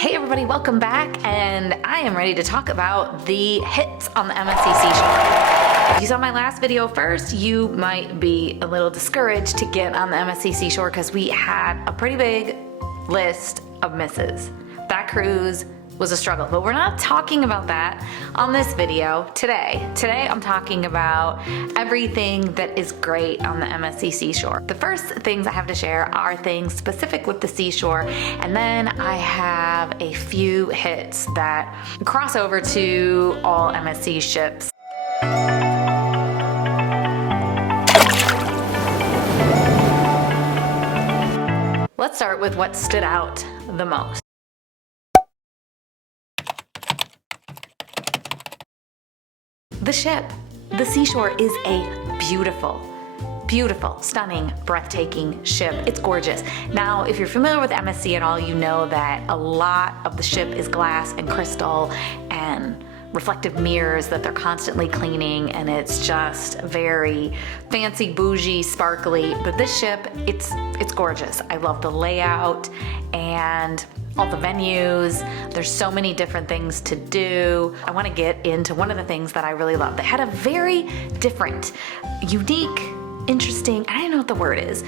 Hey everybody, welcome back, and I am ready to talk about the hits on the MSC Seashore. If you saw my last video first, you might be a little discouraged to get on the MSC Seashore because we had a pretty big list of misses. That cruise was a struggle, but we're not talking about that on this video today. Today I'm talking about everything that is great on the MSC Seashore. The first things I have to share are things specific with the Seashore, and then I have a few hits that cross over to all MSC ships. Let's start with what stood out the most. The ship, the Seashore, is a beautiful, stunning, breathtaking ship. It's gorgeous. Now, if you're familiar with MSC at all, you know that a lot of the ship is glass and crystal and reflective mirrors that they're constantly cleaning, and it's just very fancy, bougie, sparkly. But this ship, it's gorgeous. I love the layout and all the venues. There's so many different things to do. I want to get into one of the things that I really love. They had a very different, unique, interesting, I don't know what the word is,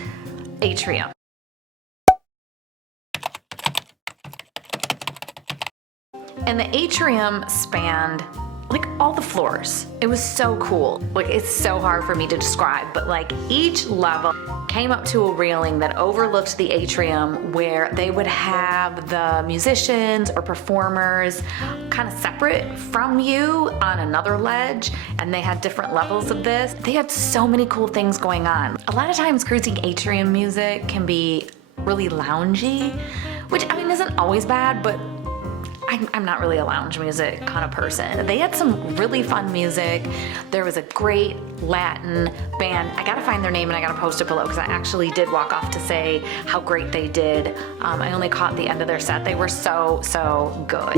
atrium. And the atrium spanned like all the floors. It was so cool. Like, it's so hard for me to describe, but like each level came up to a railing that overlooked the atrium, where they would have the musicians or performers kind of separate from you on another ledge, and they had different levels of this. They had so many cool things going on. A lot of times cruising atrium music can be really loungy, which I mean isn't always bad, but I'm not really a lounge music kind of person. They had some really fun music. There was a great Latin band. I gotta find their name and I gotta post it below because I actually did walk off to say how great they did. I only caught the end of their set. They were so good.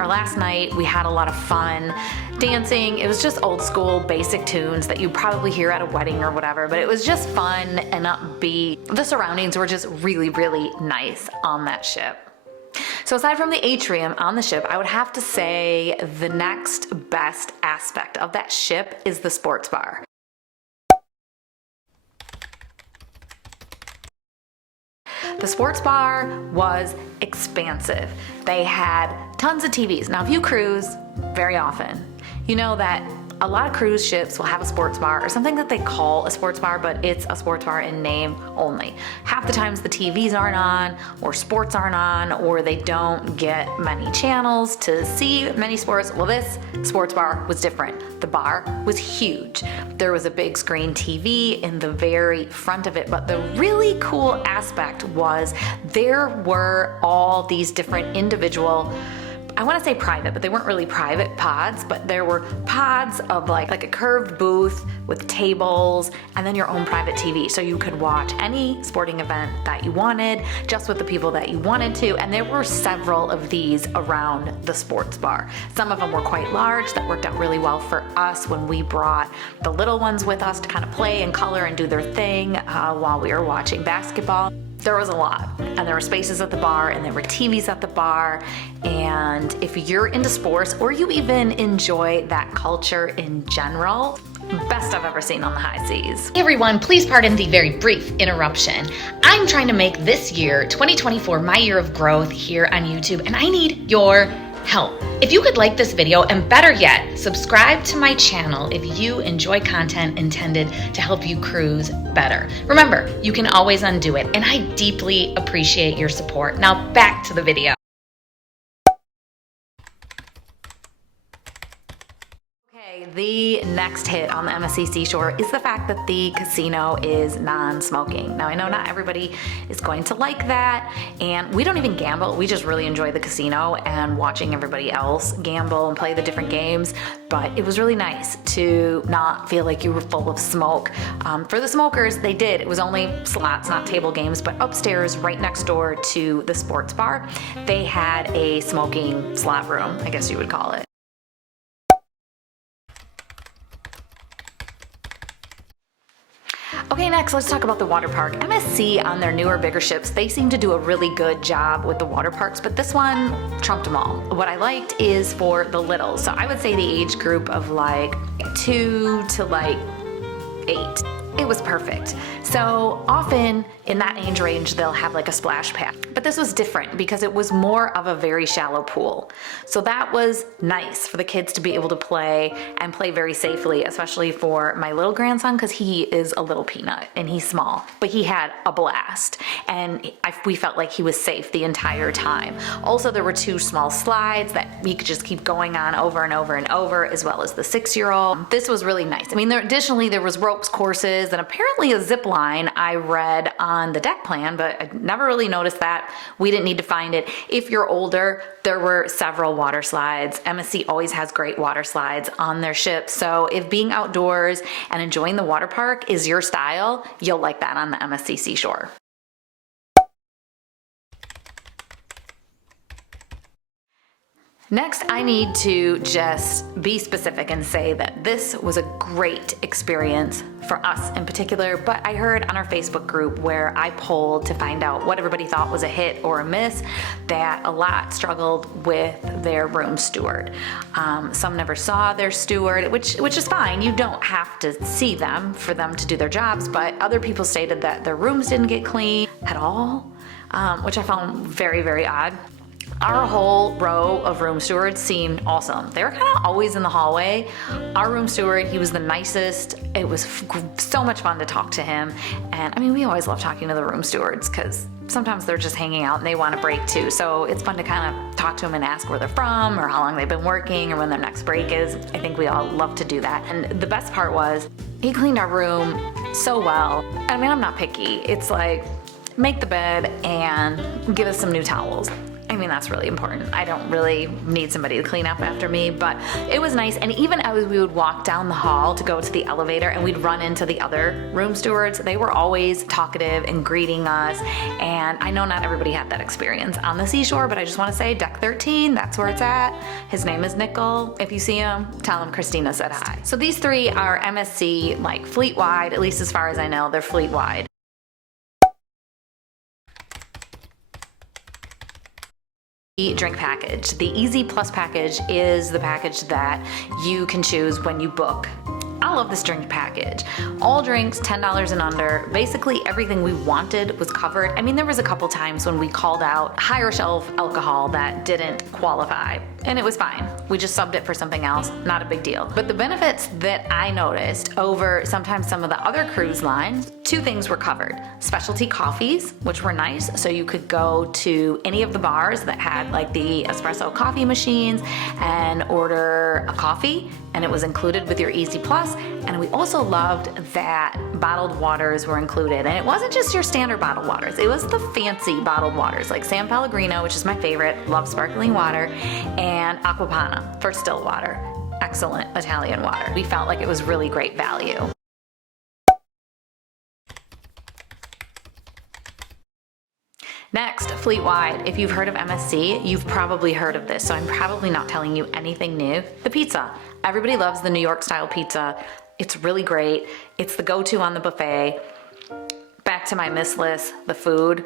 Our last night, we had a lot of fun dancing. It was just old school basic tunes that you probably hear at a wedding or whatever, but it was just fun and upbeat. The surroundings were just really nice on that ship. So aside from the atrium on the ship, I would have to say the next best aspect of that ship is the sports bar. The sports bar was expansive. They had tons of TVs. Now, if you cruise very often, you know that a lot of cruise ships will have a sports bar or something that they call a sports bar, but it's a sports bar in name only. Half the times the TVs aren't on, or sports aren't on, or they don't get many channels to see many sports. Well, this sports bar was different. The bar was huge. There was a big screen TV in the very front of it, but the really cool aspect was there were all these different individual, I want to say private, but they weren't really private pods, but there were pods of like a curved booth with tables and then your own private TV. So you could watch any sporting event that you wanted, just with the people that you wanted to. And there were several of these around the sports bar. Some of them were quite large. That worked out really well for us when we brought the little ones with us to kind of play and color and do their thing while we were watching basketball. There was a lot, and there were spaces at the bar, and there were TVs at the bar, and if you're into sports or you even enjoy that culture in general, best I've ever seen on the high seas. Hey everyone, please pardon the very brief interruption. I'm trying to make this year, 2024, my year of growth here on YouTube, and I need your help. If you could like this video, and better yet, subscribe to my channel if you enjoy content intended to help you cruise better. Remember, you can always undo it, and I deeply appreciate your support. Now back to the video. The next hit on the MSC Seashore is the fact that the casino is non-smoking. Now, I know not everybody is going to like that, and we don't even gamble. We just really enjoy the casino and watching everybody else gamble and play the different games, but it was really nice to not feel like you were full of smoke. For the smokers, they did. It was only slots, not table games, but upstairs, right next door to the sports bar, they had a smoking slot room, I guess you would call it. Okay, next let's talk about the water park. MSC on their newer, bigger ships, they seem to do a really good job with the water parks, but this one trumped them all. What I liked is for the littles. So I would say the age group of like 2 to like 8. It was perfect. So often in that age range, they'll have like a splash pad. But this was different because it was more of a very shallow pool. So that was nice for the kids to be able to play and play very safely, especially for my little grandson because he is a little peanut and he's small, but he had a blast and we felt like he was safe the entire time. Also, there were 2 small slides that we could just keep going on over and over and over, as well as the 6-year-old. This was really nice. I mean, additionally, there was ropes courses and apparently a zip line I read on the deck plan, but I never really noticed that. We didn't need to find it. If you're older, there were several water slides. MSC always has great water slides on their ship. So if being outdoors and enjoying the water park is your style, you'll like that on the MSC Seashore. Next, I need to just be specific and say that this was a great experience for us in particular, but I heard on our Facebook group where I polled to find out what everybody thought was a hit or a miss that a lot struggled with their room steward. Some never saw their steward, which is fine. You don't have to see them for them to do their jobs, but other people stated that their rooms didn't get clean at all, which I found very, very odd. Our whole row of room stewards seemed awesome. They were kind of always in the hallway. Our room steward, he was the nicest. It was so much fun to talk to him. And I mean, we always love talking to the room stewards because sometimes they're just hanging out and they want a break too. So it's fun to kind of talk to them and ask where they're from or how long they've been working or when their next break is. I think we all love to do that. And the best part was he cleaned our room so well. I mean, I'm not picky. It's like, make the bed and give us some new towels. I mean, that's really important. I don't really need somebody to clean up after me, but it was nice. And even as we would walk down the hall to go to the elevator and we'd run into the other room stewards, they were always talkative and greeting us. And I know not everybody had that experience on the seashore, but I just want to say deck 13, that's where it's at. His name is Nickel. If you see him, tell him Christina said hi. So these 3 are MSC, like fleet-wide, at least as far as I know, they're fleet-wide. Drink package. The Easy Plus package is the package that you can choose when you book. I love this drink package. All drinks, $10 and under. Basically everything we wanted was covered. I mean, there was a couple times when we called out higher shelf alcohol that didn't qualify, and it was fine. We just subbed it for something else, not a big deal. But the benefits that I noticed over sometimes some of the other cruise lines, 2 things were covered. Specialty coffees, which were nice, so you could go to any of the bars that had like the espresso coffee machines and order a coffee, and it was included with your Easy Plus. And we also loved that bottled waters were included. And it wasn't just your standard bottled waters, it was the fancy bottled waters like San Pellegrino, which is my favorite, love sparkling water, and Aquapana for still water. Excellent Italian water. We felt like it was really great value. Next, fleet-wide. If you've heard of MSC, you've probably heard of this, so I'm probably not telling you anything new. The pizza. Everybody loves the New York style pizza. It's really great. It's the go-to on the buffet. Back to my miss list, the food.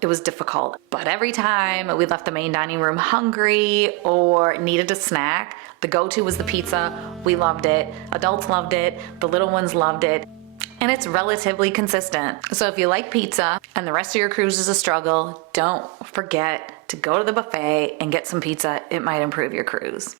It was difficult, but every time we left the main dining room hungry or needed a snack, the go-to was the pizza. We loved it. Adults loved it. The little ones loved it. And it's relatively consistent. So if you like pizza and the rest of your cruise is a struggle, don't forget to go to the buffet and get some pizza. It might improve your cruise.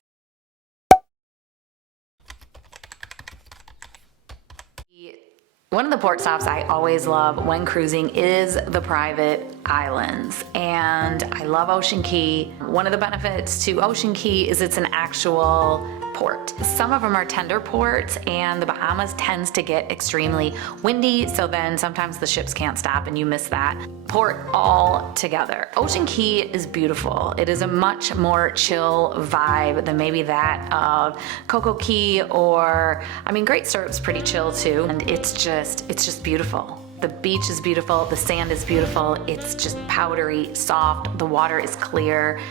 One of the port stops I always love when cruising is the private islands, and I love Ocean Key. One of the benefits to Ocean Key is it's an actual port. Some of them are tender ports, and the Bahamas tends to get extremely windy, so then sometimes the ships can't stop and you miss that port altogether. Ocean Key is beautiful. It is a much more chill vibe than maybe that of Coco Key, or, I mean, Great Stirrup's pretty chill too, and it's just beautiful. The beach is beautiful, the sand is beautiful, it's just powdery, soft, the water is clear.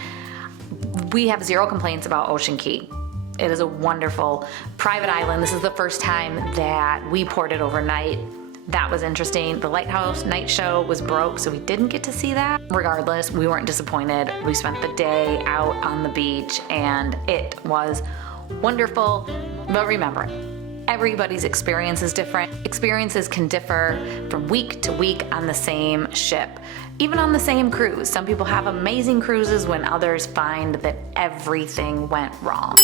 We have 0 complaints about Ocean Key. It is a wonderful private island. This is the first time that we ported overnight. That was interesting. The lighthouse night show was broke, so we didn't get to see that. Regardless, we weren't disappointed. We spent the day out on the beach and it was wonderful. But remember, everybody's experience is different. Experiences can differ from week to week on the same ship, even on the same cruise. Some people have amazing cruises when others find that everything went wrong.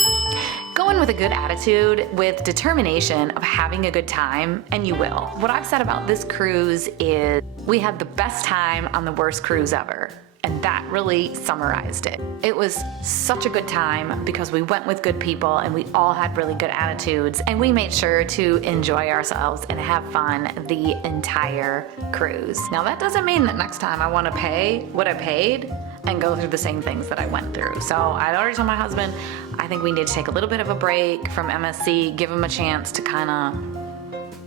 Go in with a good attitude, with determination of having a good time, and you will. What I've said about this cruise is we had the best time on the worst cruise ever. And that really summarized it. It was such a good time because we went with good people and we all had really good attitudes, and we made sure to enjoy ourselves and have fun the entire cruise. Now that doesn't mean that next time I want to pay what I paid and go through the same things that I went through. So I'd already told my husband, I think we need to take a little bit of a break from MSC, give them a chance to kind of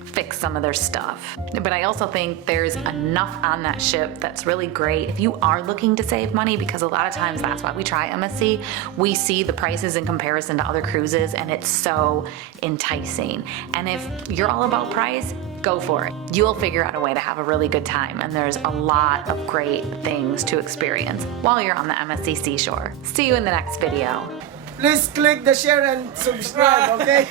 fix some of their stuff. But I also think there's enough on that ship that's really great if you are looking to save money, because a lot of times that's why we try MSC. We see the prices in comparison to other cruises and it's so enticing. And if you're all about price, go for it. You'll figure out a way to have a really good time, and there's a lot of great things to experience while you're on the MSC Seashore. See you in the next video. Please click the share and subscribe, okay?